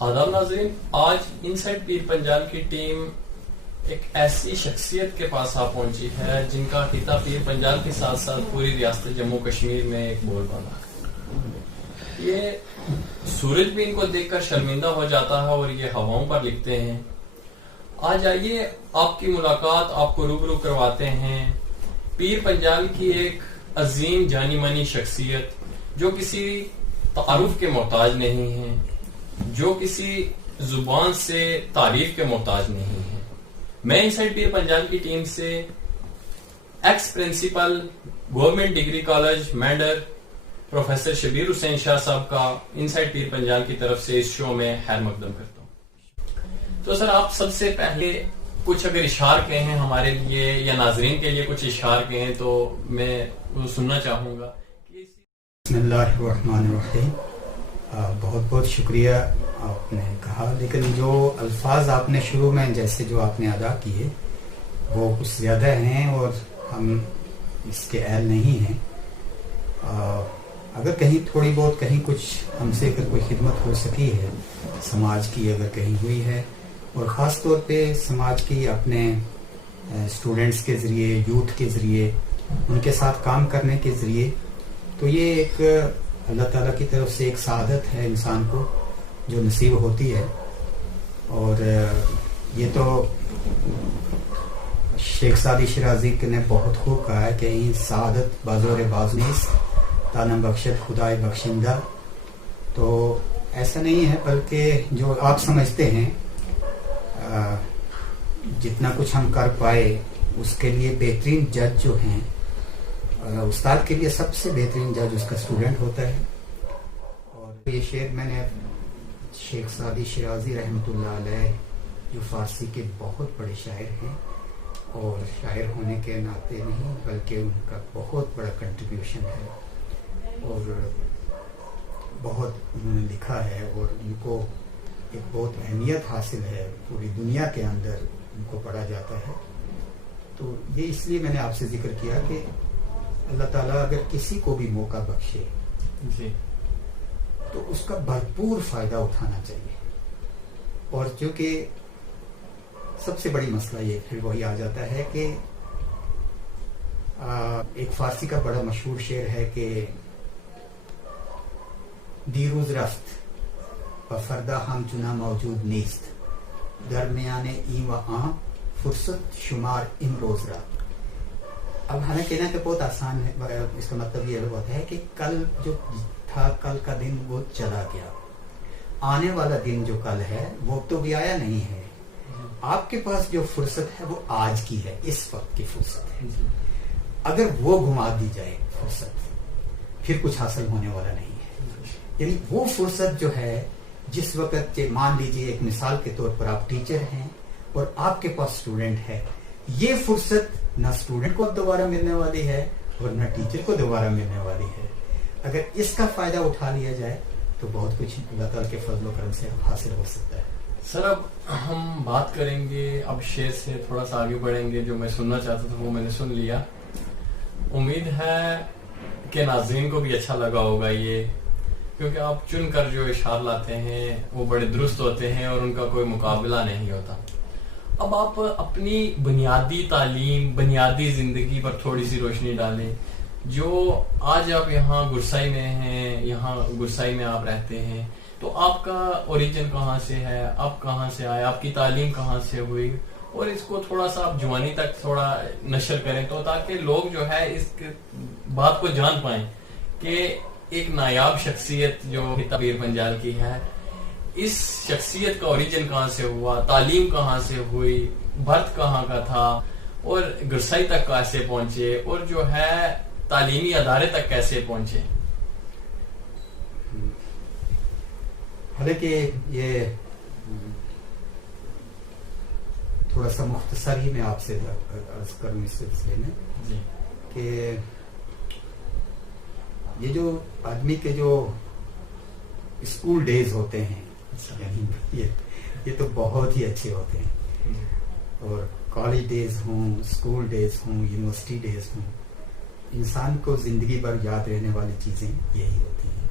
آداب ناظرین، آج انسائٹ پیر پنجال کی ٹیم ایک ایسی شخصیت کے پاس آ پہنچی ہے جن کا خطہ پیر پنجال کے ساتھ ساتھ پوری ریاست جموں کشمیر میں ایک بول بالا۔ یہ سورج بھی ان کو دیکھ کر شرمندہ ہو جاتا ہے اور یہ ہواؤں پر لکھتے ہیں۔ آج آئیے آپ کی ملاقات آپ کو روبرو کرواتے ہیں پیر پنجال کی ایک عظیم جانی مانی شخصیت جو کسی تعارف کے محتاج نہیں ہے، جو کسی زبان سے تعریف کے محتاج نہیں ہے۔ میں انسائٹ پیر پنجال کی ٹیم سے ex principal government degree college Mendhar professor Shabir Hussain Shah Sahab کا انسائٹ پیر پنجال کی طرف سے اس شو میں خیر مقدم کرتا ہوں۔ تو سر، آپ سب سے پہلے کچھ اگر اشعار کہیں ہمارے لیے یا ناظرین کے لیے کچھ اشعار کہیں تو میں وہ سننا چاہوں گا۔ بسم اللہ الرحمن الرحیم۔ بہت بہت شکریہ آپ نے کہا، لیکن جو الفاظ آپ نے شروع میں جیسے جو آپ نے ادا کیے وہ کچھ زیادہ ہیں اور ہم اس کے اہل نہیں ہیں۔ اگر کہیں تھوڑی بہت کہیں کچھ ہم سے اگر کوئی خدمت ہو سکی ہے سماج کی، اگر کہیں ہوئی ہے، اور خاص طور پہ سماج کی اپنے اسٹوڈنٹس کے ذریعے، یوتھ کے ذریعے، ان کے ساتھ کام کرنے کے ذریعے، تو یہ ایک اللہ تعالیٰ کی طرف سے ایک سعادت ہے انسان کو جو نصیب ہوتی ہے۔ اور یہ تو شیخ سعدی شیرازی نے بہت خوب کہا ہے کہ این سعادت بازور باز نیست تانم بخشد خدائے بخشندہ۔ تو ایسا نہیں ہے، بلکہ جو آپ سمجھتے ہیں جتنا کچھ ہم کر پائے اس کے لیے بہترین جج جو ہیں، استاد کے لیے سب سے بہترین جج اس کا اسٹوڈنٹ ہوتا ہے۔ اور یہ شعر میں نے شیخ سعدی شیرازی رحمۃ اللہ علیہ جو فارسی کے بہت بڑے شاعر ہیں، اور شاعر ہونے کے ناطے نہیں بلکہ ان کا بہت بڑا کنٹریبیوشن ہے اور بہت انہوں نے لکھا ہے اور ان کو ایک بہت اہمیت حاصل ہے، پوری دنیا کے اندر ان کو پڑھا جاتا ہے۔ تو یہ اس لیے میں نے آپ سے ذکر کیا کہ اللہ تعالیٰ اگر کسی کو بھی موقع بخشے جی تو اس کا بھرپور فائدہ اٹھانا چاہیے۔ اور چونکہ سب سے بڑی مسئلہ یہ پھر وہی آ جاتا ہے کہ ایک فارسی کا بڑا مشہور شعر ہے کہ دیروز رفت و فردا ہمچنا موجود نیست، درمیان این و آن فرصت شمار امروز رفت۔ اب ہمیں کہنا کہ بہت آسان ہے، اس کا مطلب یہ ہوتا ہے کہ کل جو تھا، کل کا دن وہ چلا گیا، آنے والا دن جو کل ہے وہ تو بھی آیا نہیں ہے۔ آپ کے پاس جو فرصت ہے وہ آج کی ہے، اس وقت کی فرصت ہے۔ اگر وہ گھما دی جائے فرصت، پھر کچھ حاصل ہونے والا نہیں ہے۔ یعنی وہ فرصت جو ہے جس وقت، مان لیجیے ایک مثال کے طور پر آپ ٹیچر ہیں اور آپ کے پاس اسٹوڈنٹ ہے، یہ فرصت نہ اسٹوڈنٹ کو دوبارہ ملنے والی ہے اور نہ ٹیچر کو دوبارہ ملنے والی ہے۔ اگر اس کا فائدہ اٹھا لیا جائے تو بہت کچھ اللہ تعالیٰ کے فضل و کرم سے حاصل ہو سکتا ہے۔ سر، اب ہم بات کریں گے، اب شعر سے تھوڑا سا آگے بڑھیں گے۔ جو میں سننا چاہتا تھا وہ میں نے سن لیا۔ امید ہے کہ ناظرین کو بھی اچھا لگا ہوگا یہ، کیونکہ آپ چن کر جو اشعار لاتے ہیں وہ بڑے درست ہوتے ہیں اور ان کا کوئی مقابلہ نہیں ہوتا۔ اب آپ اپنی بنیادی تعلیم، بنیادی زندگی پر تھوڑی سی روشنی ڈالیں۔ جو آج آپ یہاں گرسائی میں ہیں، یہاں گرسائی میں آپ رہتے ہیں، تو آپ کا اوریجن کہاں سے ہے، آپ کہاں سے آئے، آپ کی تعلیم کہاں سے ہوئی، اور اس کو تھوڑا سا آپ جوانی تک تھوڑا نشر کریں تو تاکہ لوگ جو ہے اس بات کو جان پائیں کہ ایک نایاب شخصیت جو پیر پنجال کی ہے، اس شخصیت کا اوریجن کہاں سے ہوا، تعلیم کہاں سے ہوئی، برتھ کہاں کا تھا، اور گرسائی تک کیسے پہنچے، اور جو ہے تعلیمی ادارے تک کیسے پہنچے۔ حالانکہ یہ تھوڑا سا مختصر ہی میں آپ سے عرض کروں اس سلسلے میں جی کہ یہ جو آدمی کے جو اسکول ڈیز ہوتے ہیں، یعنی یہ تو بہت ہی اچھے ہوتے ہیں، اور کالج ڈیز ہوں، اسکول ڈیز ہوں، یونیورسٹی ڈیز ہوں، انسان کو زندگی بھر یاد رہنے والی چیزیں یہی ہوتی ہیں۔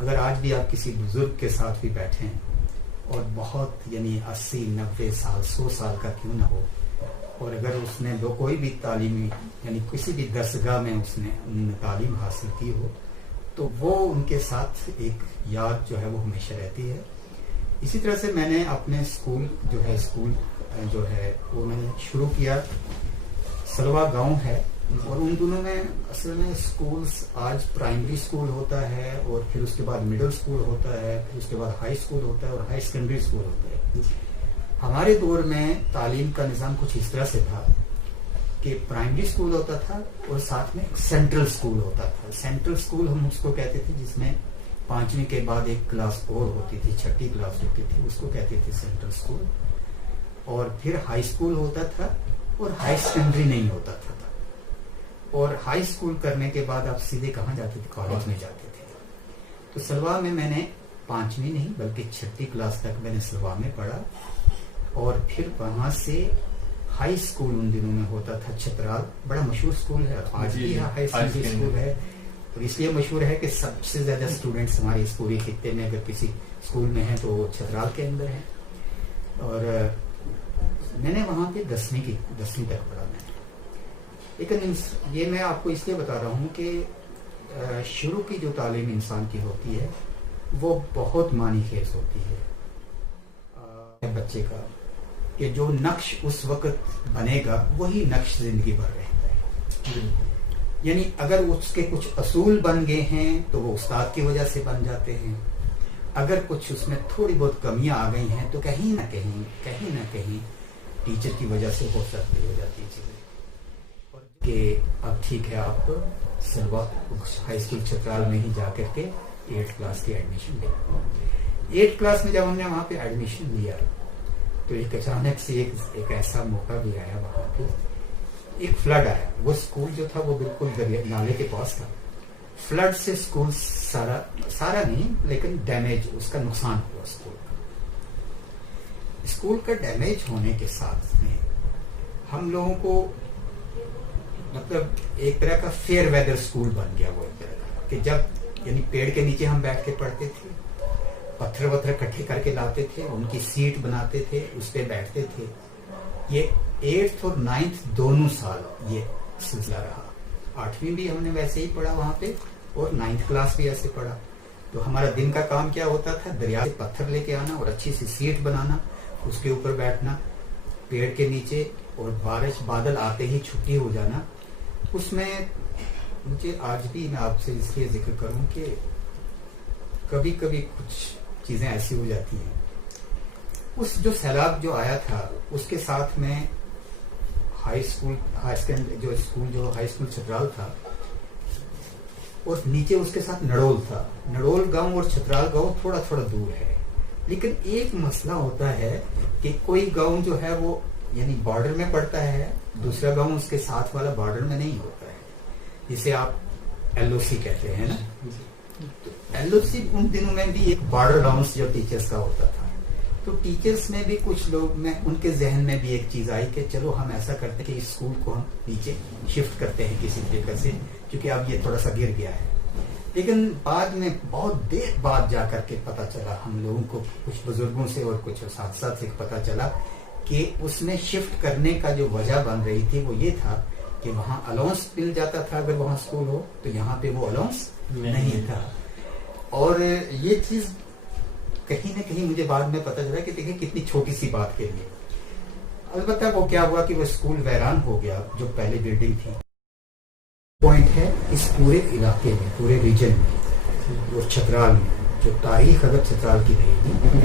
اگر آج بھی آپ کسی بزرگ کے ساتھ بھی بیٹھیں اور بہت یعنی 80-90 سال 100 سال کا کیوں نہ ہو، اور اگر اس نے کوئی بھی تعلیمی یعنی کسی بھی درسگاہ میں انہوں نے تعلیم حاصل کی ہو تو وہ ان کے ساتھ ایک یاد جو ہے وہ ہمیشہ رہتی ہے. اسی طرح سے میں نے اپنے اسکول جو ہے وہ میں نے شروع کیا. سلوا گاؤں ہے، اور ان دنوں میں اصل میں اسکولس آج پرائمری اسکول ہوتا ہے، اور پھر اس کے بعد مڈل اسکول ہوتا ہے، پھر اس کے بعد ہائی اسکول ہوتا ہے، اور ہائی سیکنڈری اسکول ہوتا ہے. ہمارے دور میں تعلیم کا نظام کچھ اس طرح سے تھا کہ پرائمری اسکول ہوتا تھا اور ساتھ میں سینٹرل اسکول ہوتا تھا. سینٹرل اسکول ہم اس کو کہتے تھے جس میں 5ویں کے بعد ایک کلاس اور ہوتی تھی، 6ٹھی کلاس ہوتی تھی، اس کو کہتے تھے سینٹرل اسکول. اور پھر ہائی اسکول ہوتا تھا اور ہائی سیکنڈری نہیں ہوتا تھا. اور ہائی اسکول کرنے کے بعد آپ سیدھے کہاں جاتے تھے؟ کالج میں جاتے تھے. تو سلوا میں میں نے 5ویں نہیں بلکہ 6ٹھی کلاس تک میں نے سلوا میں پڑھا، اور پھر وہاں سے ہائی اسکول ان دنوں میں ہوتا تھا چترال. بڑا مشہور اسکول ہے، آج بھی ہائی سیکنڈری اسکول ہے، اور اس لیے مشہور ہے کہ سب سے زیادہ اسٹوڈینٹس ہمارے اس پورے خطے میں اگر کسی اسکول میں ہیں تو وہ چترال کے اندر ہیں. اور میں نے وہاں پہ 10ویں تک پڑھا میں نے. لیکن یہ میں آپ کو اس لیے بتا رہا ہوں کہ شروع کی جو تعلیم انسان کی ہوتی ہے وہ بہت معنی خیز ہوتی ہے بچے کا، کہ جو نقش اس وقت بنے گا وہی نقش زندگی بھر رہتا ہے. یعنی اگر اس کے کچھ اصول بن گئے ہیں تو وہ استاد کی وجہ سے بن جاتے ہیں. اگر کچھ اس میں تھوڑی بہت کمیاں آ گئی ہیں تو کہیں نہ کہیں ٹیچر کی وجہ سے ہو جاتی ہے چیزیں. کہ اب ٹھیک ہے، آپ سلوا ہائی اسکول چترال میں ہی جا کر کے 8 کلاس کی ایڈمیشن لے. 8 کلاس میں جب ہم نے وہاں پہ ایڈمیشن لیا تو ایک اچانک سے ایک ایسا موقع بھی آیا، وہاں پہ ایک فلڈ آیا. وہ اسکول جو تھا وہ بالکل نالے کے پاس تھا. فلڈ سے اسکول سارا نہیں لیکن ڈیمیج، اس کا نقصان ہوا. اسکول کا ڈیمیج ہونے کے ساتھ میں ہم لوگوں کو مطلب ایک طرح کا فیئر ویدر اسکول بن گیا. وہ ایک طرح کا کہ جب یعنی پیڑ کے نیچے ہم بیٹھ کے پڑھتے تھے، پتھر اکٹھے کر کے لاتے تھے، ان کی سیٹ بناتے تھے، اس پہ بیٹھتے تھے. یہ 8th اور 9th دونوں سال یہ سلسلہ رہا. 8ویں بھی ہم نے ویسے ہی پڑھا وہاں پہ، اور 9th کلاس بھی ایسے پڑھا. تو ہمارا دن کا کام کیا ہوتا تھا؟ دریا سے پتھر لے کے آنا اور اچھی سی سیٹ بنانا، اس کے اوپر بیٹھنا پیڑ کے نیچے، اور بادل آتے ہی چھٹی ہو جانا. اس میں مجھے آج بھی میں آپ سے اس لیے ذکر کروں کہ کبھی کبھی کچھ چیزیں ایسی ہو جاتی ہیں. اس جو سیلاب جو آیا تھا اس کے ساتھ میں ہائی اسکول چترال تھا، اور نیچے اس کے ساتھ نڑول تھا. نڑول گاؤں اور چترال گاؤں تھوڑا دور ہے، لیکن ایک مسئلہ ہوتا ہے کہ کوئی گاؤں جو ہے وہ یعنی بارڈر میں پڑتا ہے، دوسرا گاؤں اس کے ساتھ والا بارڈر میں نہیں ہوتا ہے، جسے آپ LOC کہتے ہیں نا. تو LOC ان دنوں میں بھی ایک بارڈر ڈاؤنس جو ٹیچرز کا ہوتا تھا. تو ٹیچرز میں بھی کچھ لوگ میں ان کے ذہن میں بھی ایک چیز آئی کہ چلو ہم ایسا کرتے ہیں کہ اس اسکول کو ہم نیچے شفٹ کرتے ہیں کسی طریقے سے، کیونکہ اب یہ تھوڑا سا گر گیا ہے. لیکن بعد میں بہت دیر بعد جا کر کے پتا چلا ہم لوگوں کو، کچھ بزرگوں سے اور کچھ اساتذہ سے پتا چلا کہ اس میں شفٹ کرنے کا جو وجہ بن رہی تھی وہ یہ تھا کہ وہاں الاؤنس مل جاتا تھا اگر وہاں اسکول ہو، تو یہاں پہ وہ الاؤنس نہیں تھا. اور یہ چیز کہیں نہ کہیں مجھے بعد میں پتا چلا کہ دیکھیں کتنی چھوٹی سی بات کے لیے. البتہ وہ کیا ہوا کہ وہ اسکول ویران ہو گیا جو پہلے بلڈنگ تھی. پوائنٹ ہے اس پورے علاقے میں، پورے ریجن میں، اور چترال میں جو تاریخ اگر چترال کی رہے گی،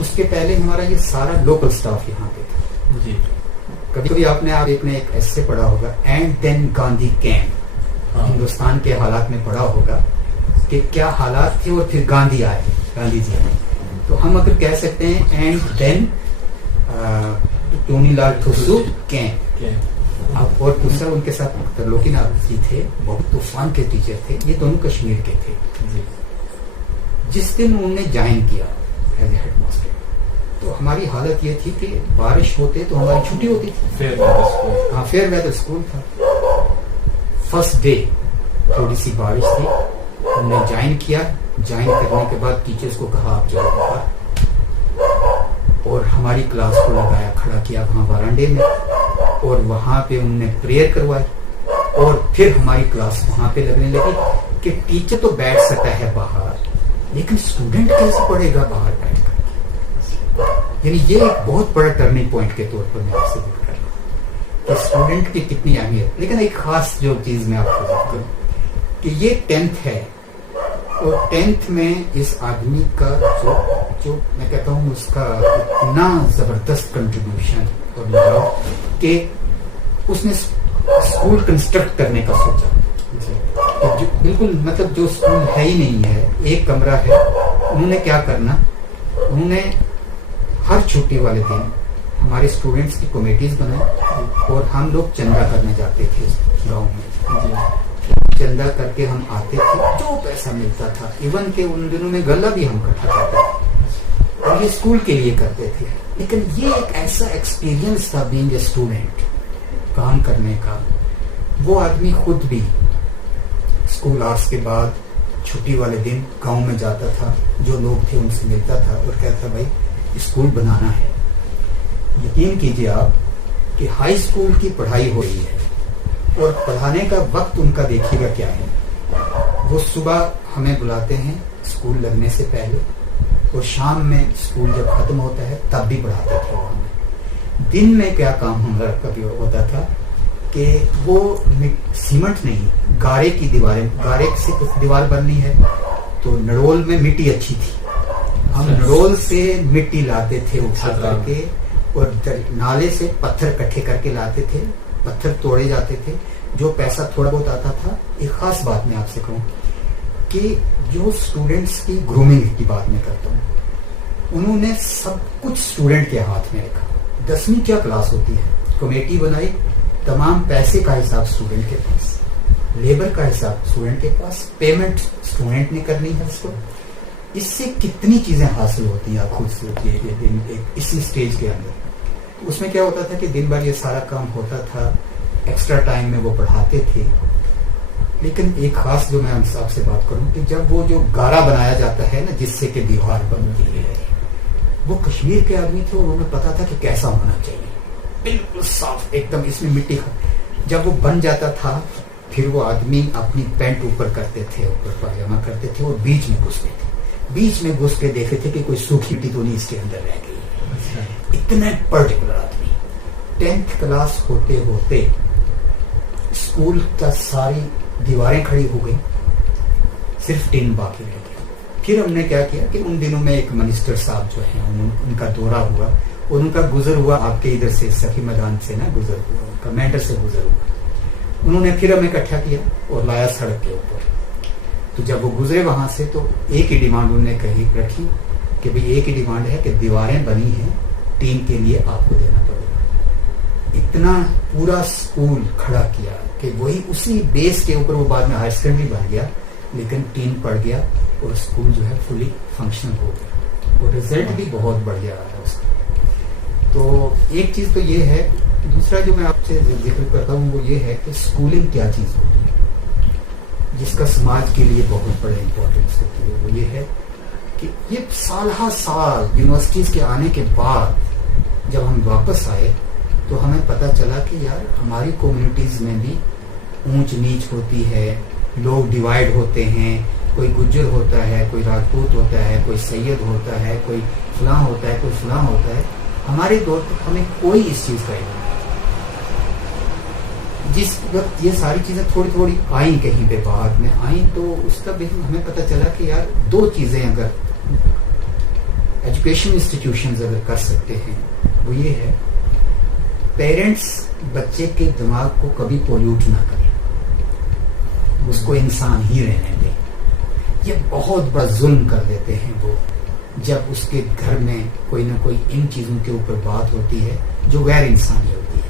اس کے پہلے ہمارا یہ سارا لوکل سٹاف یہاں پہ تھا. جی کبھی آپ نے ایک ایسے پڑھا ہوگا and then Gandhi camp, Hindustan کے حالات میں پڑھا ہوگا کہ کیا حالات تھے اور پھر گاندھی آئے، گاندھی جی آئے. تو ہم اگر کہہ سکتے ہیں and then Tony Lal ٹھسو camp. اور دوسرا ان کے ساتھ ترلوکی ناتھ جی تھے، بہت طوفان کے ٹیچر تھے، یہ دونوں کشمیر کے تھے. جس دن انہوں نے جوائن کیا ایز اے ہیڈ ماسٹر، تو ہماری حالت یہ تھی کہ بارش ہوتے تو ہماری چھٹی ہوتی تھی. فیئر ویدر اسکول تھا. فرسٹ ڈے تھوڑی سی بارش تھی، ہم نے جوائن کیا. جوائن کرنے کے بعد ٹیچرز کو کہا آپ جاؤ باہر. اور ہماری کلاس کو لگایا کھڑا کیا وہاں وارانڈے میں, اور وہاں پہ انہوں نے پریئر کروائی, اور پھر ہماری کلاس وہاں پہ لگنے لگی کہ ٹیچر تو بیٹھ سکتا ہے باہر, لیکن اسٹوڈنٹ کیسے پڑھے گا باہر بیٹھ کر. یعنی یہ ایک بہت بڑا ٹرننگ پوائنٹ کے طور پر میں آپ سے ذکر کر رہا ہوں کہ اسٹوڈنٹ کی کتنی اہمیت. لیکن ایک خاص جو چیز میں آپ کو بات کروں کہ یہ 10th ہے, اور 10th میں اس آدمی کا جو میں کہتا ہوں اس کا اتنا زبردست کنٹریبیوشن اور لگاؤ کہ اس نے اسکول کنسٹرکٹ کرنے کا سوچا. بالکل مطلب جو اسکول ہے ہی نہیں ہے, ایک کمرہ ہے, انہوں نے کیا کرنا, انہوں نے ہر چھٹی والے دن ہمارے اسٹوڈینٹس کی کمیٹیز بنائی, اور ہم لوگ چندہ کرنے جاتے تھے گاؤں میں. چندہ کر کے ہم آتے تھے, جو پیسہ ملتا تھا, ایون کہ ان دنوں میں غلہ بھی ہم اکٹھا کرتے تھے, اور یہ اسکول کے لیے کرتے تھے. لیکن یہ ایک ایسا ایکسپیرئنس تھا بینگ اے اسٹوڈنٹ کام کرنے کا. وہ آدمی خود بھی اسکول آورس کے بعد چھٹی والے دن گاؤں میں جاتا تھا, جو لوگ تھے ان سے ملتا تھا اور کہتا بھائی اسکول بنانا ہے. یقین کیجیے آپ کہ ہائی اسکول کی پڑھائی ہو رہی ہے, اور پڑھانے کا وقت ان کا دیکھیے گا کیا ہے. وہ صبح ہمیں بلاتے ہیں اسکول لگنے سے پہلے, اور شام میں اسکول جب ختم ہوتا ہے تب بھی پڑھاتے تھے. دن میں کیا کام ہمارا کبھی ہوتا تھا کہ وہ سیمنٹ نہیں, گارے کی دیواریں, گارے سے دیوار بننی ہے تو نڑول میں مٹی اچھی تھی, ہم نڑول سے مٹی لاتے تھے اٹھا کر کے, اور نالے سے پتھر کٹھے کر کے لاتے تھے, پتھر توڑے جاتے تھے. جو پیسہ تھوڑا بہت آتا تھا, ایک خاص بات میں آپ سے کہوں کہ جو اسٹوڈینٹس کی گرومنگ کی بات میں کرتا ہوں, انہوں نے سب کچھ اسٹوڈینٹ کے ہاتھ میں رکھا. 10ویں کیا کلاس ہوتی ہے, کمیٹی بنائی, تمام پیسے کا حساب اسٹوڈینٹ کے پاس, لیبر کا حساب اسٹوڈینٹ کے پاس, پیمنٹ اسٹوڈینٹ نے کرنی ہے اس کو. اس سے کتنی چیزیں حاصل ہوتی ہیں آپ خود سوچیے اسی اسٹیج کے اندر. اس میں کیا ہوتا تھا کہ دن بھر یہ سارا کام ہوتا تھا, ایکسٹرا ٹائم میں وہ پڑھاتے تھے. لیکن ایک خاص جو میں آپ سے بات کروں کہ جب وہ جو گارا بنایا جاتا ہے نا جس سے کہ دیوار بنتی ہے, وہ کشمیر کے آدمی تھے اور انہیں پتا تھا کہ کیسا ہونا چاہیے, بالکل صاف ایک دم, اس میں مٹی. جب وہ بن جاتا تھا پھر وہ آدمی اپنی پینٹ اوپر کرتے تھے, اوپر پاجامہ کرتے تھے, اور بیچ میں گھستے تھے. بیچ میں گھس کے دیکھتے تھے کہ کوئی سوکھی مٹی تو نہیں اس کے اندر رہ گئی. اتنے پرٹیکولر آدمی. 10th کلاس ہوتے ہوتے اسکول کا ساری دیواریں کھڑی ہو گئی, صرف ٹین باقی رہ گیا. پھر ہم نے کیا کیا کہ ان دنوں میں ایک منسٹر صاحب جو ہیں ان کا دورہ ہوا, اور ان کا گزر ہوا آپ کے ادھر سے سخی میدان سے نا گزر ہوا, ان کا مینٹر سے گزر ہوا. انہوں نے پھر ہمیں اکٹھا کیا اور لایا سڑک کے اوپر. تو جب وہ گزرے وہاں سے تو ایک ہی ڈیمانڈ انہوں نے کہی رکھی کہ بھئی ایک ہی ڈیمانڈ ہے کہ دیواریں بنی ہیں, ٹیم کے لیے آپ کو دینا پڑے گا. اتنا پورا اسکول کھڑا کیا کہ وہی اسی بیس کے اوپر وہ بعد میں ہائر سیکنڈری بن گیا, لیکن ٹیم پڑ گیا اور اسکول جو ہے فلی فنکشنل ہو گیا, اور رزلٹ بھی بہت بڑھیا رہا اس کا. تو ایک چیز تو یہ ہے. دوسرا جو میں آپ سے ذکر کرتا ہوں وہ یہ ہے کہ اسکولنگ کیا چیز ہوتی ہے جس کا سماج کے لیے بہت بڑا امپورٹنس ہوتی ہے. وہ یہ ہے کہ یہ سال ہر سال یونیورسٹیز کے آنے کے بعد جب ہم واپس آئے تو ہمیں پتہ چلا کہ یار ہماری کمیونٹیز میں بھی اونچ نیچ ہوتی ہے, لوگ ڈیوائیڈ ہوتے ہیں, کوئی گجر ہوتا ہے, کوئی راجپوت ہوتا ہے, کوئی سید ہوتا ہے, کوئی فلاں ہوتا ہے, کوئی فلاں ہوتا ہے. ہمارے دور تک ہمیں کوئی اس چیز کا علم نہیں. جس وقت یہ ساری چیزیں تھوڑی تھوڑی آئیں, کہیں پہ بعد میں آئیں, تو اس کا ہمیں پتہ چلا کہ یار دو چیزیں اگر ایجوکیشن انسٹیٹیوشنز اگر کر سکتے ہیں وہ یہ ہے, پیرنٹس بچے کے دماغ کو کبھی پولیوٹ نہ کریں, اس کو انسان ہی رہنے دیں. یہ بہت بڑا ظلم کر دیتے ہیں وہ جب اس کے گھر میں کوئی نہ کوئی ان چیزوں کے اوپر بات ہوتی ہے جو غیر انسانی ہوتی ہے.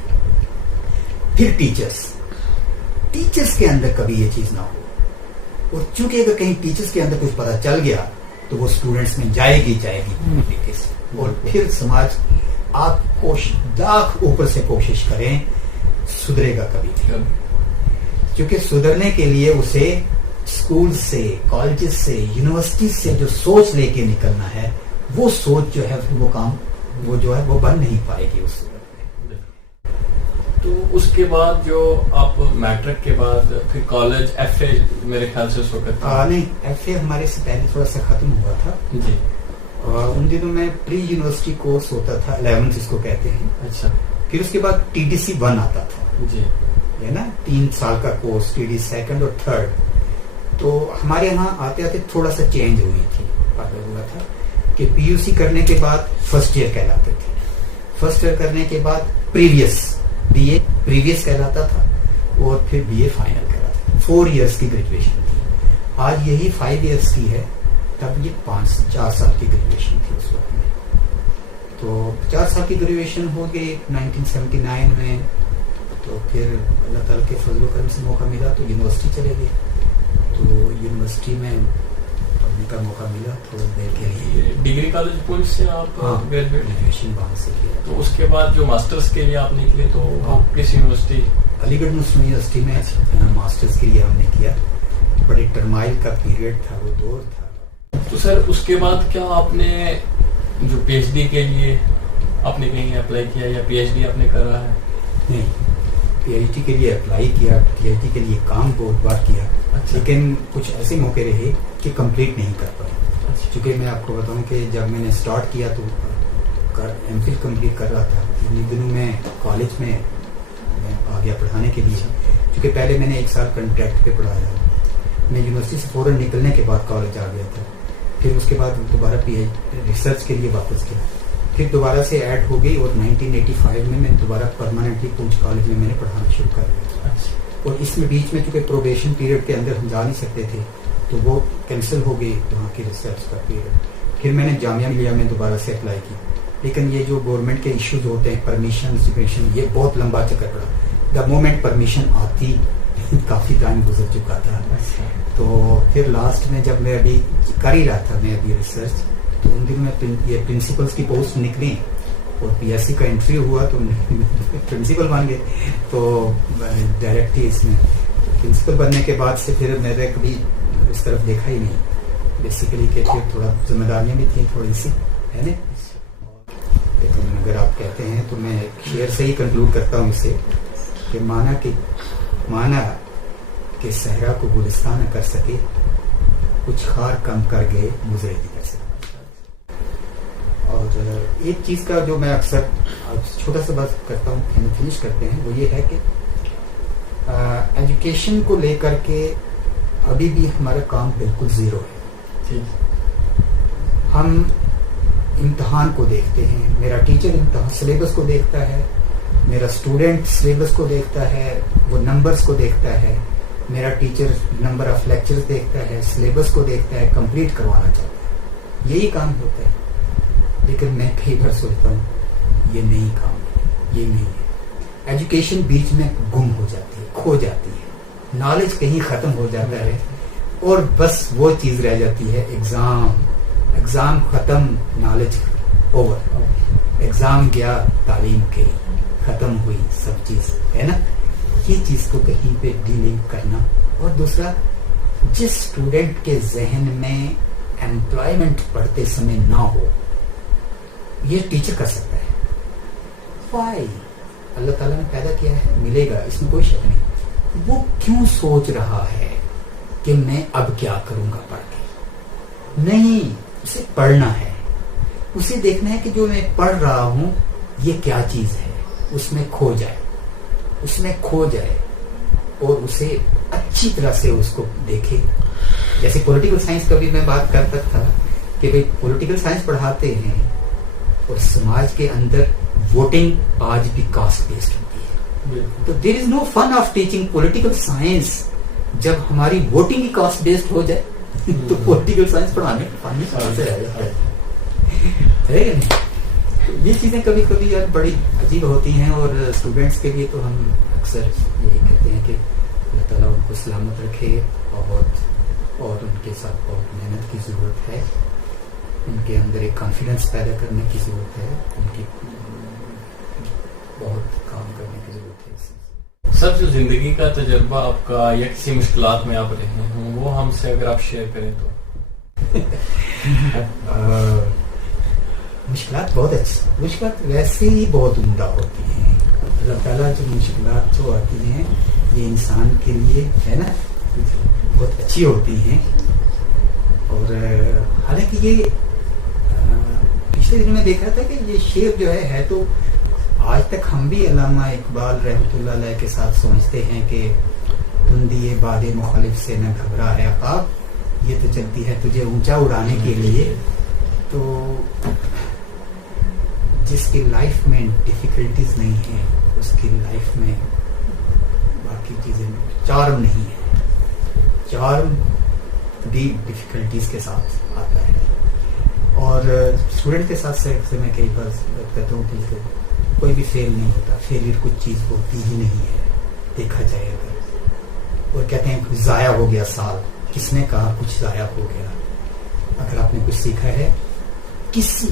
پھر ٹیچرز کے اندر کبھی یہ چیز نہ ہو, اور چونکہ اگر کہیں ٹیچرز کے اندر کچھ پتہ چل گیا تو وہ اسٹوڈنٹس میں جائے گی طریقے سے, اور پھر سماج آپ لاکھ اوپر سے کوشش کریں سدھرے گا کبھی بھی, کیونکہ سدھرنے کے لیے اسے اسکول سے, کالجز سے, یونیورسٹی سے جو سوچ لے کے نکلنا ہے, وہ سوچ جو ہے وہ کام وہ جو ہے وہ بن نہیں پائے گی اس صورت میں. تو اس کے بعد جو آپ میٹرک کے بعد پھر کالج ایف اے میرے خیال سے اس وقت نہیں, ایف اے ہمارے سے پہلے تھوڑا سا ختم ہوا تھا جی. ان دنوں میں پری یونیورسٹی کورس ہوتا تھا 11th اس کو کہتے ہیں. اچھا. پھر اس کے بعد ٹی ڈی سی 1 آتا تھا جی, ہے نا, 3 سال کا کورس, ٹی ڈی سیکنڈ اور تھرڈ. تو ہمارے یہاں آتے آتے تھوڑا سا چینج ہوئی تھی, ہوا تھا کہ پی یو سی کرنے کے بعد فرسٹ ایئر کہلاتے تھے, فرسٹ ایئر کرنے کے بعد پریویس بی اے پریویس کہلاتا تھا, اور پھر بی اے فائنل کہلاتا تھا. 4 ایئرس کی گریجویشن تھی. آج یہی 5 ایئرس کی ہے, تب یہ 4 سال کی گریجویشن تھی اس وقت میں. تو 4 سال کی گریجویشن ہو گئی 1979 میں. تو پھر اللہ تعالیٰ کے فضل و کرم سے موقع ملا تو یونیورسٹی چلے گئے. تو یونیورسٹی میں پڑھنے کا موقع ملا تھوڑا دیر کے لیے. ڈگری کالج پونچھ سے آپ گریجویشن وہاں سے کیا. تو اس کے بعد جو ماسٹرز کے لیے آپ نکلے تو کس یونیورسٹی؟ علی گڑھ مسلم یونیورسٹی میں ماسٹرز کے لیے ہم نے کیا. بڑے ٹرمائل کا پیریڈ تھا, وہ دور تھا. تو سر اس کے بعد کیا آپ نے جو پی ایچ ڈی کے لیے آپ نے کہیں اپلائی کیا یا پی ایچ ڈی آپ نے کرا ہے؟ نہیں, پی ایچ ڈی کے لیے اپلائی کیا, پی ایچ ڈی کے لیے کام بہت بار کیا. لیکن کچھ ایسے موقع رہے کہ کمپلیٹ نہیں کر پائے. چونکہ میں آپ کو بتاؤں کہ جب میں نے اسٹارٹ کیا تو ایم فل کمپلیٹ کر رہا تھا. ان دنوں میں کالج میں آ گیا پڑھانے کے لیے, چونکہ پہلے میں نے 1 سال کنٹریکٹ پہ پڑھایا. میں یونیورسٹی سے فوراً نکلنے کے بعد کالج آ گیا تھا. پھر اس کے بعد دوبارہ پی ایچ ریسرچ کے لیے واپس گیا. پھر دوبارہ سے ایڈ ہو گئی, اور 1985 میں دوبارہ پرماننٹلی پونچھ کالج میں نے پڑھانا شروع کر دیا. اور اس میں بیچ میں چونکہ پروبیشن پیریڈ کے اندر ہم جا نہیں سکتے تھے تو وہ کینسل ہو گئی وہاں کی ریسرچ کا پیریڈ. پھر میں نے جامعہ ملیہ میں دوبارہ سے اپلائی کی. لیکن یہ جو گورنمنٹ کے ایشوز ہوتے ہیں, پرمیشن سپریشن, یہ بہت لمبا چکر پڑا. دا مومنٹ پرمیشن آتی کافی ٹائم گزر چکا تھا. تو پھر لاسٹ میں جب میں ابھی کر ہی رہا تھا میں ابھی ریسرچ, تو ان دنوں میں یہ پرنسپلس کی پوسٹ نکلی اور پی ایس سی کا انٹرویو ہوا تو پرنسپل بن گئے. تو ڈائریکٹ ہی اس میں پرنسپل بننے کے بعد سے پھر میں نے کبھی اس طرف دیکھا ہی نہیں بیسیکلی, کہ پھر تھوڑا ذمہ داریاں بھی تھیں تھوڑی سی, ہے نا. لیکن اگر آپ کہتے ہیں تو میں شعر سے ہی کنکلوڈ کرتا ہوں اسے کہ مانا کہ صحرا کو گلستان نہ کر سکے, کچھ خار کم کر گئے گزرے جدھر سے. اور ایک چیز کا جو میں اکثر چھوٹا سا بات کرتا ہوں, فنش کرتے ہیں, وہ یہ ہے کہ ایجوکیشن کو لے کر کے ابھی بھی ہمارا کام بالکل زیرو ہے. ہم امتحان کو دیکھتے ہیں, میرا ٹیچر امتحان سلیبس کو دیکھتا ہے, میرا اسٹوڈنٹ سلیبس کو دیکھتا ہے, وہ نمبرز کو دیکھتا ہے. میرا ٹیچر نمبر آف لیکچرز دیکھتا ہے, سلیبس کو دیکھتا ہے, کمپلیٹ کروانا چاہتا ہے. یہی کام ہوتا ہے. لیکن میں کئی بار سوچتا ہوں یہ نہیں کام ہے, یہ نہیں ہے. ایجوکیشن بیچ میں گم ہو جاتی ہے, کھو جاتی ہے, نالج کہیں ختم ہو جاتا ہے, اور بس وہ چیز رہ جاتی ہے ایگزام ختم, نالج اوور. ایگزام گیا, تعلیم کے ختم ہوئی سب چیز, ہے نا. یہ چیز کو کہیں پہ ڈیلنگ کرنا. اور دوسرا, جس اسٹوڈنٹ کے ذہن میں امپلائمنٹ پڑھتے سمے نہ ہو, یہ ٹیچر کر سکتا ہے. وائی اللہ تعالیٰ نے پیدا کیا ہے, ملے گا, اس میں کوئی شک نہیں. وہ کیوں سوچ رہا ہے کہ میں اب کیا کروں گا پڑھ کے؟ نہیں, اسے پڑھنا ہے. اسے دیکھنا ہے کہ جو میں پڑھ رہا ہوں یہ کیا چیز ہے, اس میں کھو جائے اور اسے اچھی طرح سے اس کو دیکھے. جیسے پولیٹیکل سائنس کا بھی میں بات کرتا تھا کہ بھئی پولیٹیکل سائنس پڑھاتے ہیں اور سماج کے اندر ووٹنگ آج بھی کاسٹ بیسڈ ہوتی ہے. تو there is no fun of teaching political science جب ہماری ووٹنگ ہی کاسٹ بیسڈ ہو جائے تو پولیٹیکل سائنس پڑھانے فن سے رہ جاتا ہے. یہ چیزیں کبھی کبھی یار بڑی عجیب ہوتی ہیں, اور اسٹوڈینٹس کے لیے تو ہم اکثر یہی کہتے ہیں کہ اللہ تعالیٰ ان کو سلامت رکھے, اور ان کے ساتھ بہت محنت کی ضرورت ہے, ان کے اندر ایک کانفیڈنس پیدا کرنے کی ضرورت ہے, ان کی بہت کام کرنے کی ضرورت ہے. سر, جو زندگی کا تجربہ آپ کا یا کسی مشکلات میں آپ رہے ہوں وہ ہم سے اگر آپ شیئر کریں تو. مشکلات بہت اچھی، مشکلات ویسے ہی بہت عمدہ ہوتی ہیں. اللہ تعالیٰ جو مشکلات جو آتی ہیں یہ انسان کے لیے ہے نا بہت اچھی ہوتی ہیں. اور حالانکہ یہ پچھلے دنوں میں دیکھا تھا کہ یہ شعر جو ہے تو آج تک ہم بھی علامہ اقبال رحمۃ اللہ علیہ کے ساتھ سمجھتے ہیں کہ تندی باد مخالف سے نہ گھبرا ہے عقاب، یہ تو چلتی ہے تجھے اونچا اڑانے کے لیے. تو جس کی لائف میں ڈیفیکلٹیز نہیں ہیں اس کی لائف میں باقی چیزیں چارم نہیں ہے. چارم بھی ڈیفیکلٹیز کے ساتھ آتا ہے. اور اسٹوڈنٹ کے ساتھ سے میں کئی بار کہتا ہوں کہ کوئی بھی فیل نہیں ہوتا، فیلئر کچھ چیز ہوتی ہی نہیں ہے دیکھا جائے اگر. اور کہتے ہیں ضائع ہو گیا سال، کس نے کہا کچھ ضائع ہو گیا؟ اگر آپ نے کچھ سیکھا ہے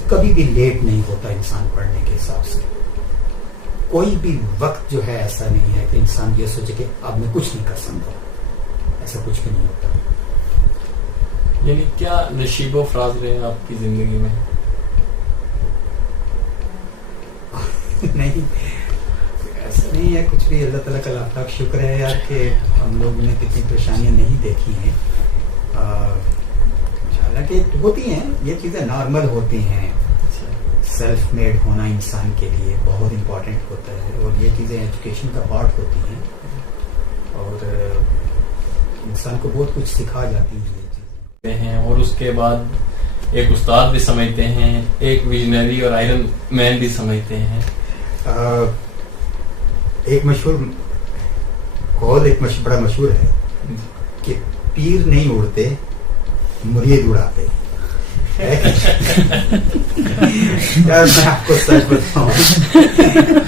کبھی بھی لیٹ نہیں ہوتا انسان پڑھنے کے حساب سے. کوئی بھی وقت جو ہے ایسا نہیں ہے کہ انسان یہ سوچے کہ اب میں کچھ نہیں کر سکتا، ایسا کچھ بھی نہیں ہوتا. یعنی کیا نشیب و فراز رہے ہیں آپ کی زندگی میں؟ نہیں ایسا نہیں ہے کچھ بھی. اللہ تعالیٰ کا لاکھ لاکھ شکر ہے یار کہ ہم لوگوں نے کتنی پریشانیاں نہیں دیکھی ہیں. حالانکہ ہوتی ہیں یہ چیزیں، نارمل ہوتی ہیں. سیلف میڈ ہونا انسان کے لیے بہت امپورٹنٹ ہوتا ہے اور یہ چیزیں ایجوکیشن کا پارٹ ہوتی ہیں اور انسان کو بہت کچھ سکھا جاتی ہیں یہ چیزیں. اور اس کے بعد ایک استاد بھی سمجھتے ہیں، ایک ویژنری اور آئرن مین بھی سمجھتے ہیں. ایک مشہور قول ایک بڑا مشہور ہے کہ پیر نہیں اڑتے مرید اڑاتے. یار میں آپ کو سچ بتاؤں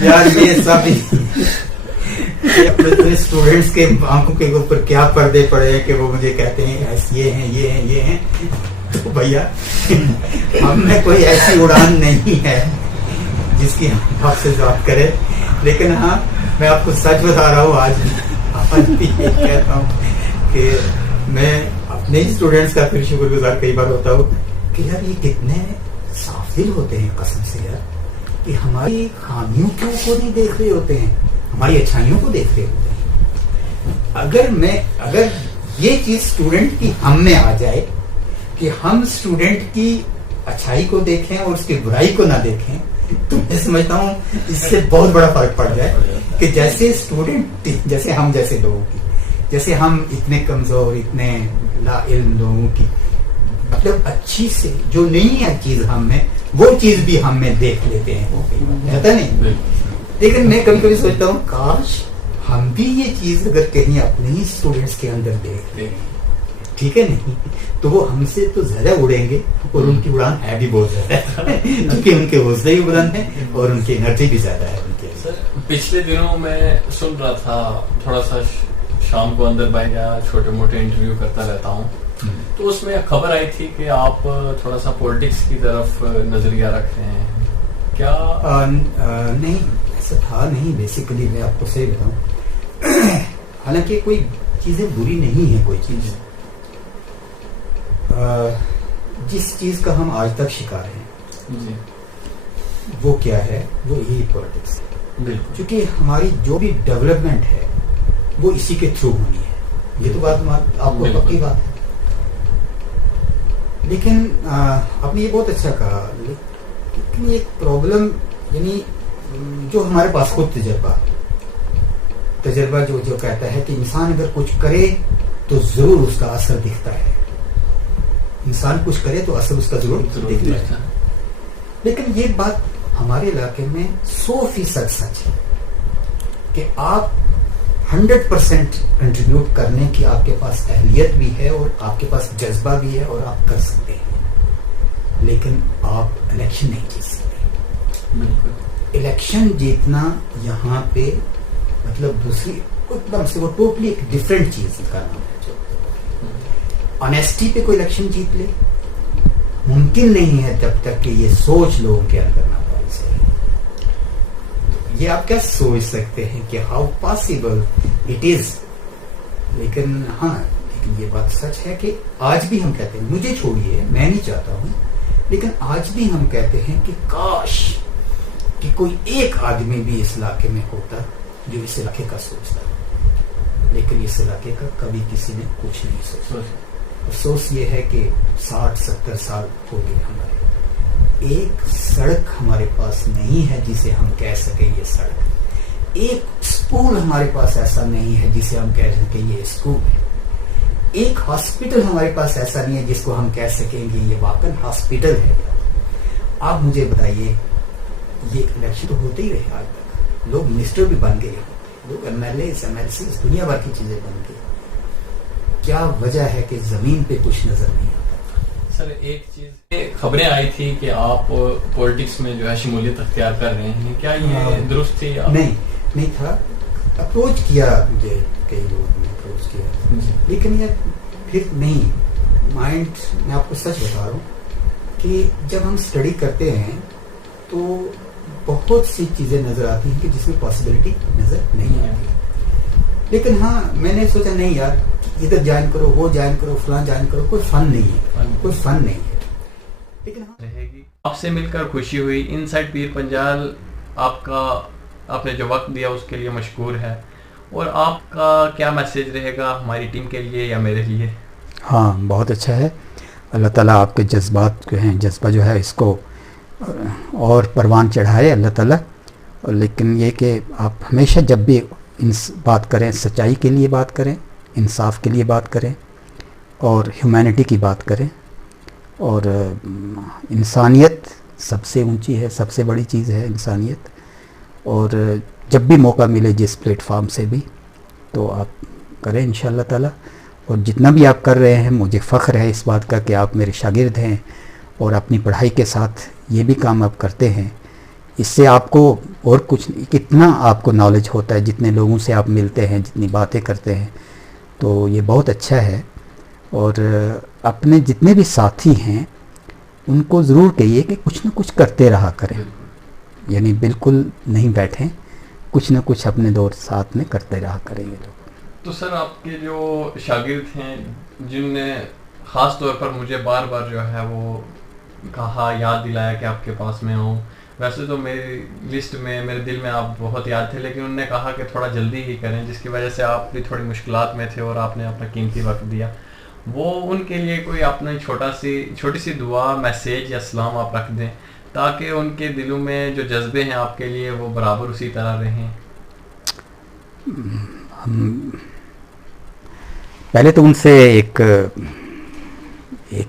یار یہ سب اپنے اسٹوڈینٹس کے آنکھوں کے اوپر کیا پردے پڑے کہ وہ مجھے کہتے ہیں یہ ہیں. تو بھیا ہم میں کوئی ایسی اڑان نہیں ہے جس کی آپ سے ذات کرے. لیکن ہاں میں آپ کو سچ بتا رہا ہوں آج بھی یہ کہتا ہوں کہ میں اپنے اسٹوڈینٹس کا پھر شکر گزار کئی بار ہوتا ہوں کہ یار یہ کتنے صاف دل ہوتے ہیں قسم سے یار، کہ ہماری خامیوں کو نہیں دیکھ رہے ہوتے ہیں، ہماری اچھائیوں کو دیکھ رہے ہوتے ہیں. اگر یہ چیز اسٹوڈنٹ کی ہم میں آ جائے کہ ہم اسٹوڈنٹ کی اچھائی کو دیکھیں اور اس کی برائی کو نہ دیکھیں تو میں سمجھتا ہوں اس سے بہت بڑا فرق پڑ جائے. کہ جیسے اسٹوڈنٹ جیسے ہم جیسے لوگوں کی، جیسے ہم اتنے کمزور اتنے لا علم لوگوں کی مطلب اچھی سے جو نہیں ہے چیز ہم میں وہ چیز بھی ہم میں دیکھ لیتے ہیں، ایسا نہیں. لیکن میں کبھی کبھی سوچتا ہوں کاش ہم بھی یہ چیز اگر کہیں اپنے ہی اسٹوڈینٹس کے اندر دیکھ لیں، ٹھیک ہے نہیں، تو وہ ہم سے تو زیادہ اڑیں گے اور ان کی اڑان ہے بھی بہت زیادہ کیونکہ ان کے حوصلے بھی بلند ہیں اور ان کی انرجی بھی زیادہ ہے ان کے. سر پچھلے دنوں میں سن رہا تھا، تھوڑا سا شام کو اندر بائی جا چھوٹے موٹے انٹرویو کرتا رہتا ہوں، تو اس میں خبر آئی تھی کہ آپ تھوڑا سا پولیٹکس کی طرف نظریہ رکھ رہے ہیں. کیا نہیں ایسا تھا نہیں. بیسیکلی میں آپ کو صحیح بتاؤں حالانکہ کوئی چیزیں بری نہیں ہے، کوئی چیز جس چیز کا ہم آج تک شکار ہیں جی وہ کیا ہے، وہ یہی پولیٹکس. بالکل، کیونکہ ہماری جو بھی ڈیولپمنٹ ہے وہ اسی کے تھرو ہونی ہے. یہ تو بات آپ کو پکی بات ہے. لیکن آپ نے یہ بہت اچھا کہا، لیکن ایک پرابلم یعنی جو ہمارے پاس خود تجربہ جو کہتا ہے کہ انسان اگر کچھ کرے تو ضرور اس کا اثر دکھتا ہے. انسان کچھ کرے تو اثر اس کا ضرور دکھتا ہے. لیکن یہ بات ہمارے علاقے میں 100% سچ ہے کہ آپ 100% کنٹریبیوٹ کرنے کی آپ کے پاس اہلیت بھی ہے اور آپ کے پاس جذبہ بھی ہے اور آپ کر سکتے ہیں، لیکن آپ الیکشن نہیں جیت سکتے. بالکل، الیکشن جیتنا یہاں پہ مطلب دوسری ایک دم سے وہ ٹوٹلی ایک ڈفرینٹ چیز کا نام ہے. آنیسٹی پہ کوئی الیکشن جیت لے ممکن نہیں ہے جب تک کہ یہ سوچ لوگوں کے اندر نہ پائے سے. یہ آپ کیا سوچ سکتے ہیں کہ ہاؤ پاسبل اٹ از. لیکن ہاں لیکن یہ بات سچ ہے کہ آج بھی ہم کہتے ہیں مجھے چھوڑیے میں نہیں چاہتا ہوں، لیکن آج بھی ہم کہتے ہیں کہ کاش کہ کوئی ایک آدمی بھی اس علاقے میں ہوتا جو اس علاقے کا سوچتا، لیکن اس علاقے کا کبھی کسی نے کچھ نہیں سوچا۔ افسوس یہ ہے کہ 60-70 سال ہو گئے ہمارے، ایک سڑک ہمارے پاس نہیں ہے جسے ہم کہہ سکیں یہ سڑک، ایک اسکول ہمارے پاس ایسا نہیں ہے جسے ہم کہہ سکیں یہ اسکول ہے، ایک ہاسپٹل ہمارے پاس ایسا نہیں ہے جس کو ہم کہہ سکیں گے یہ واقعی ہاسپٹل ہے۔ آپ مجھے بتائیے، یہ الیکشن تو ہوتے ہی رہے، آج تک لوگ منسٹر بھی بن گئے، لوگ M L A M L C دنیا بھر کی چیزیں بن گئی، کیا وجہ ہے کہ زمین پہ کچھ نظر نہیں آتا؟ سر ایک چیز، خبریں آئی تھی کہ آپ پولیٹکس میں جو ہے شمولیت اختیار کر رہے ہیں، کیا یہ درست تھی؟ نہیں تھا، اپروچ کیا مجھے کئی لوگوں نے اپروچ کیا، لیکن یہ پھر نہیں مائنڈ، میں آپ کو سچ بتا رہا ہوں کہ جب ہم اسٹڈی کرتے ہیں تو بہت سی چیزیں نظر آتی ہیں کہ جس میں پاسبلٹی نظر نہیں آتی، لیکن ہاں میں نے سوچا نہیں یار، ادھر جوائن کرو، وہ جوائن کرو، فلاں جوائن کرو، کوئی فن نہیں ہے، کوئی فن نہیں ہے، لیکن رہے گی۔ آپ سے مل کر خوشی ہوئی۔ ان سائڈ پیر پنجال آپ نے جو وقت دیا اس کے لیے مشکور ہے، اور آپ کا کیا میسیج رہے گا ہماری ٹیم کے لیے یا میرے لیے؟ ہاں بہت اچھا ہے، اللہ تعالیٰ آپ کے جذبات جو ہیں، جذبہ جو ہے اس کو اور پروان چڑھائے اللہ تعالیٰ، لیکن یہ کہ آپ ہمیشہ جب بھی بات کریں سچائی کے لیے بات کریں، انصاف کے لیے بات کریں، اور ہیومینٹی کی بات کریں، اور انسانیت سب سے اونچی ہے، سب سے بڑی چیز ہے انسانیت، اور جب بھی موقع ملے جس پلیٹ فارم سے بھی تو آپ کریں انشاءاللہ تعالیٰ، اور جتنا بھی آپ کر رہے ہیں مجھے فخر ہے اس بات کا کہ آپ میرے شاگرد ہیں، اور اپنی پڑھائی کے ساتھ یہ بھی کام آپ کرتے ہیں، اس سے آپ کو اور کچھ کتنا آپ کو نالج ہوتا ہے، جتنے لوگوں سے آپ ملتے ہیں، جتنی باتیں کرتے ہیں، تو یہ بہت اچھا ہے، اور اپنے جتنے بھی ساتھی ہیں ان کو ضرور کہیے کہ کچھ نہ کچھ کرتے رہا کریں، یعنی بالکل نہیں بیٹھیں، کچھ نہ کچھ اپنے دور ساتھ میں کرتے رہا کریں یہ لوگ۔ تو سر آپ کے جو شاگرد ہیں جن نے خاص طور پر مجھے بار بار جو ہے وہ کہا، یاد دلایا کہ آپ کے پاس میں آؤں، ویسے تو میری لسٹ میں، میرے دل میں آپ بہت یاد تھے، لیکن انہوں نے کہا کہ تھوڑا جلدی ہی کریں، جس کی وجہ سے آپ بھی تھوڑی مشکلات میں تھے اور آپ نے اپنا قیمتی وقت دیا، وہ ان کے لیے کوئی اپنا چھوٹی سی دعا، میسیج یا سلام آپ رکھ دیں تاکہ ان کے دلوں میں جو جذبے ہیں آپ کے لیے وہ برابر اسی طرح رہیں۔ ہم پہلے تو ان سے ایک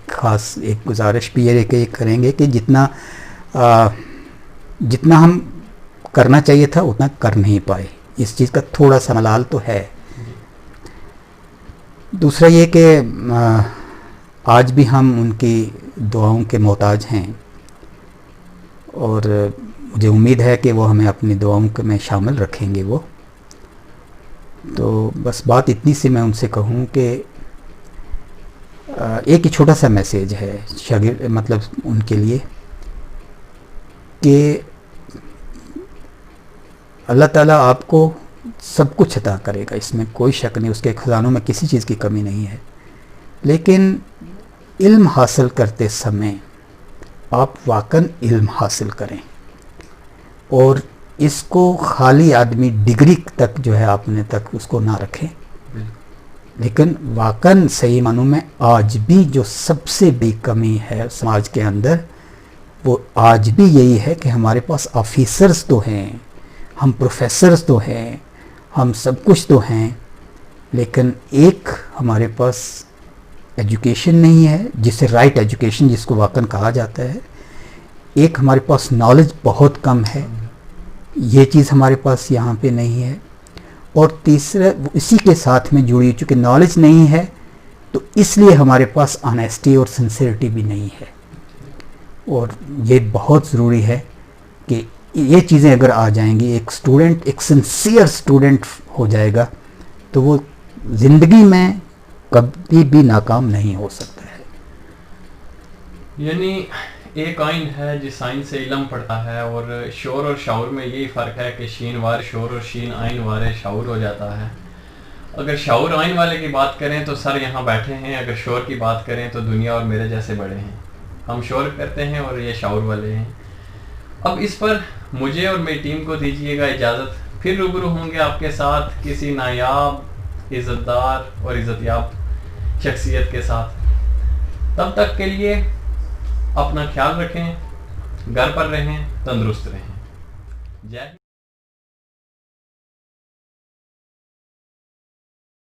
خاص ایک گزارش بھی یہ کریں گے کہ جتنا ہم کرنا چاہیے تھا اتنا کر نہیں پائے، اس چیز کا تھوڑا سا ملال تو ہے۔ دوسرا یہ کہ آج بھی ہم ان کی دعاؤں کے محتاج ہیں، اور مجھے امید ہے کہ وہ ہمیں اپنی دعاؤں میں شامل رکھیں گے۔ وہ تو بس بات اتنی سی میں ان سے کہوں کہ ایک ہی چھوٹا سا میسیج ہے شاگرد، مطلب ان کے لیے، کہ اللہ تعالیٰ آپ کو سب کچھ عطا کرے گا، اس میں کوئی شک نہیں، اس کے خزانوں میں کسی چیز کی کمی نہیں ہے، لیکن علم حاصل کرتے سمے آپ واقعاً علم حاصل کریں، اور اس کو خالی آدمی ڈگری تک جو ہے اپنے تک اس کو نہ رکھیں، لیکن واقعاً صحیح معنوں میں آج بھی جو سب سے بڑی کمی ہے سماج کے اندر وہ آج بھی یہی ہے کہ ہمارے پاس آفیسرز تو ہیں، ہم پروفیسرز تو ہیں، ہم سب کچھ تو ہیں، لیکن ایک ہمارے پاس ایجوکیشن نہیں ہے، جسے رائٹ ایجوکیشن جس کو واقعاً کہا جاتا ہے، ایک ہمارے پاس نالج بہت کم ہے، یہ چیز ہمارے پاس یہاں پہ نہیں ہے، اور تیسرا اسی کے ساتھ میں جڑی، چونکہ نالج نہیں ہے تو اس لیے ہمارے پاس آنیسٹی اور سنسیئرٹی بھی نہیں ہے، اور یہ بہت ضروری ہے کہ یہ چیزیں اگر آ جائیں گی، ایک اسٹوڈنٹ ایک سنسیئر اسٹوڈنٹ ہو جائے گا تو وہ زندگی میں کبھی بھی ناکام نہیں ہو سکتا ہے۔ یعنی ایک آئین ہے جس آئین سے علم پڑتا ہے، اور شعور اور شعور میں یہی فرق ہے کہ شین وار شعور اور شین آئین وار شعور ہو جاتا ہے۔ اگر شعور آئین والے کی بات کریں تو سر یہاں بیٹھے ہیں، اگر شعور کی بات کریں تو دنیا اور میرے جیسے بڑے ہیں۔ ہم شور کرتے ہیں اور یہ شعور والے ہیں. اب اس پر مجھے اور میری ٹیم کو دیجیے گا اجازت. پھر روبرو ہوں گے آپ کے ساتھ کسی نایاب, عزت دار اور عزت یاب شخصیت کے ساتھ. تب تک کے لیے اپنا خیال رکھیں, گھر پر رہیں, تندرست رہیں. جے